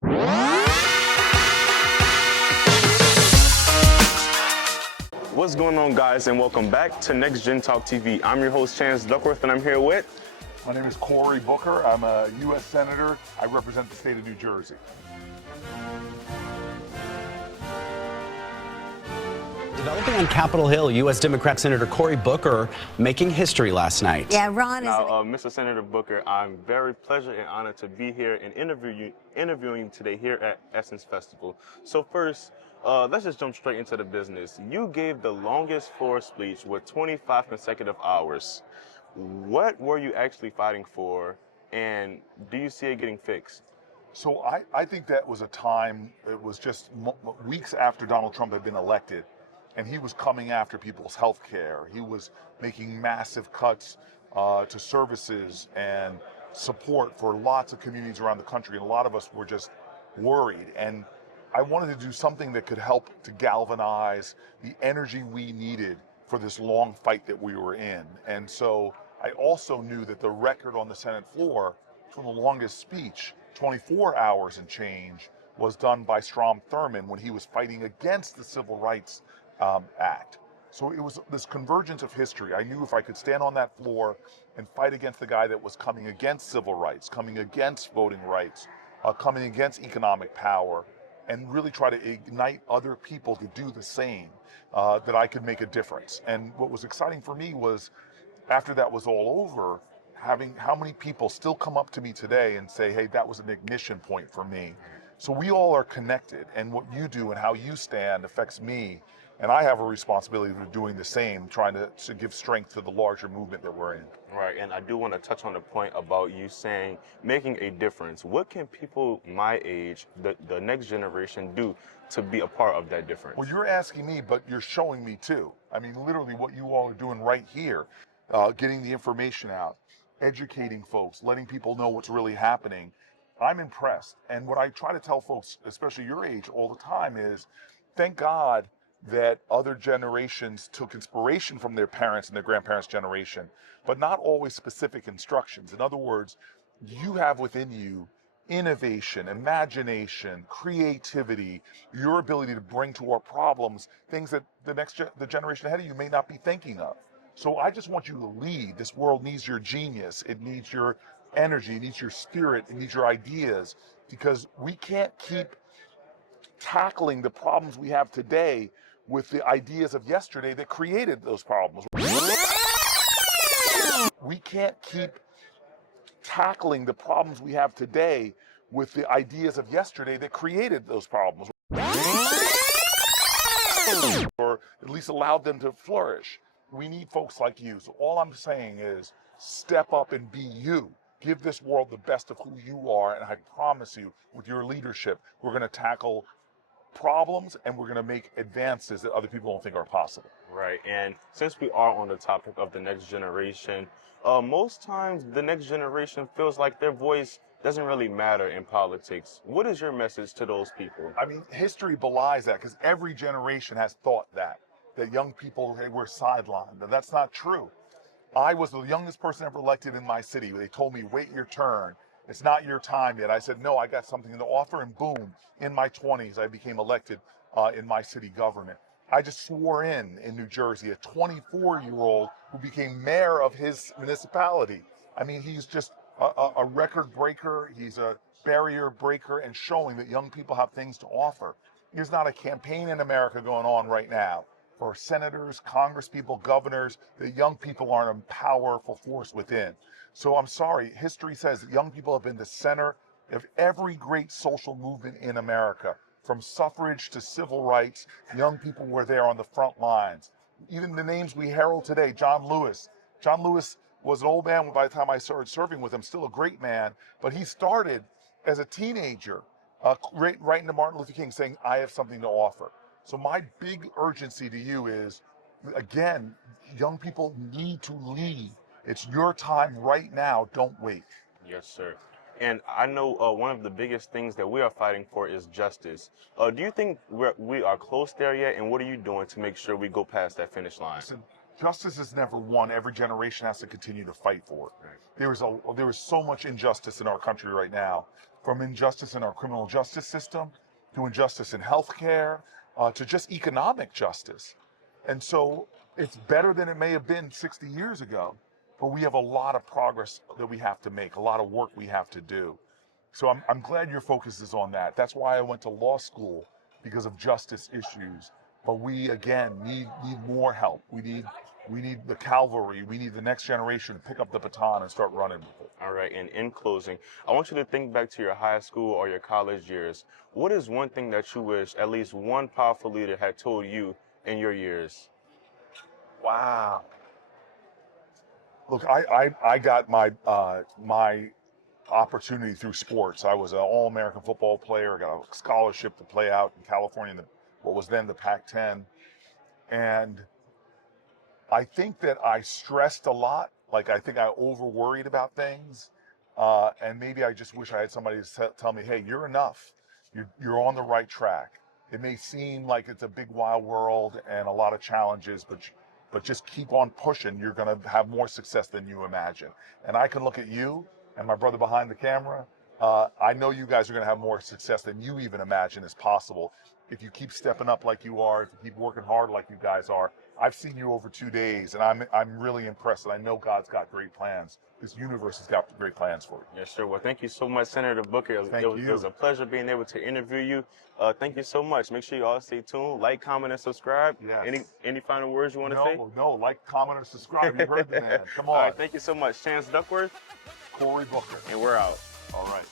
What's going on, guys, and welcome back to Next Gen Talk TV. I'm your host, Chantze Duckworth, and I'm here with... My name is Cory Booker. I'm a U.S. Senator. I represent the state of New Jersey. Developing on Capitol Hill, U.S. Democrat Senator Cory Booker making history last night. Yeah, Ron is... Now, Mr. Senator Booker, I'm very pleased and honored to be here and interviewing you today here at Essence Festival. So first, let's just jump straight into the business. You gave the longest floor speech with 25 consecutive hours. What were you actually fighting for, and do you see it getting fixed? So I think that was a time, it was just weeks after Donald Trump had been elected, and he was coming after people's health care. He was making massive cuts to services and support for lots of communities around the country, and a lot of us were just worried. And I wanted to do something that could help to galvanize the energy we needed for this long fight that we were in. And so I also knew that the record on the Senate floor for the longest speech, 24 hours and change, was done by Strom Thurmond when he was fighting against the Civil Rights Act. So it was this convergence of history. I knew if I could stand on that floor and fight against the guy that was coming against civil rights, coming against voting rights, coming against economic power, and really try to ignite other people to do the same, that I could make a difference. And what was exciting for me was, after that was all over, having how many people still come up to me today and say, hey, that was an ignition point for me. So we all are connected, and what you do and how you stand affects me, and I have a responsibility for doing the same, trying to give strength to the larger movement that we're in. Right, and I do want to touch on the point about you saying making a difference. What can people my age, the next generation, do to be a part of that difference? Well, you're asking me, but you're showing me too. I mean, literally what you all are doing right here, getting the information out, educating folks, letting people know what's really happening. I'm impressed. And what I try to tell folks, especially your age, all the time is, thank God that other generations took inspiration from their parents and their grandparents' generation, but not always specific instructions. In other words, you have within you innovation, imagination, creativity, your ability to bring to our problems things that the generation ahead of you may not be thinking of. So I just want you to lead. This world needs your genius. It needs your energy. It needs your spirit. It needs your ideas, because we can't keep tackling the problems we have today with the ideas of yesterday that created those problems. We can't keep tackling the problems we have today with the ideas of yesterday that created those problems, or at least allowed them to flourish. We need folks like you. So all I'm saying is, step up and be you. Give this world the best of who you are, and I promise you, with your leadership, we're going to tackle problems and we're going to make advances that other people don't think are possible. Right, and since we are on the topic of the next generation, most times the next generation feels like their voice doesn't really matter in politics. What is your message to those people? I mean, history belies that, because every generation has thought that young people, hey, we're sidelined. And that's not true. I was the youngest person ever elected in my city. They told me, wait your turn. It's not your time yet. I said, no, I got something to offer, and boom, in my 20s, I became elected in my city government. I just swore in New Jersey, a 24-year-old who became mayor of his municipality. I mean, he's just a record breaker. He's a barrier breaker, and showing that young people have things to offer. There's not a campaign in America going on right now for senators, congresspeople, governors, that young people aren't a powerful force within. So I'm sorry, history says that young people have been the center of every great social movement in America. From suffrage to civil rights, young people were there on the front lines. Even the names we herald today, John Lewis. John Lewis was an old man by the time I started serving with him, still a great man, but he started as a teenager, right into Martin Luther King, saying, I have something to offer. So my big urgency to you is, again, young people need to lead. It's your time right now. Don't wait. Yes, sir. And I know one of the biggest things that we are fighting for is justice. Do you think we are close there yet? And what are you doing to make sure we go past that finish line? Listen, justice is never won. Every generation has to continue to fight for it. There is so much injustice in our country right now. from injustice in our criminal justice system to injustice in healthcare to just economic justice. And so it's better than it may have been 60 years ago, but we have a lot of progress that we have to make, a lot of work we have to do. So I'm glad your focus is on that. That's why I went to law school, because of justice issues. But we, again, need more help. We need the cavalry. We need the next generation to pick up the baton and start running with it. All right, and in closing, I want you to think back to your high school or your college years. What is one thing that you wish at least one powerful leader had told you in your years? Wow. Look, I got my my opportunity through sports. I was an All-American football player. I got a scholarship to play out in California, in what was then the Pac-10. And I think that I stressed a lot. Like, I think I over-worried about things. And maybe I just wish I had somebody to tell me, hey, you're enough. You're on the right track. It may seem like it's a big, wild world and a lot of challenges, but just keep on pushing. You're going to have more success than you imagine. And I can look at you and my brother behind the camera. I know you guys are going to have more success than you even imagine is possible if you keep stepping up like you are, if you keep working hard like you guys are. I've seen you over 2 days, and I'm really impressed, and I know God's got great plans. This universe has got great plans for you. Yes, sure. Well, thank you so much, Senator Booker. It was a pleasure being able to interview you. Thank you so much. Make sure you all stay tuned. Like, comment, and subscribe. Yes. Any final words you want to say? No. Like, comment, or subscribe. You heard the man. Come on. All right. Thank you so much. Chantze Duckworth. Cory Booker. And we're out. All right.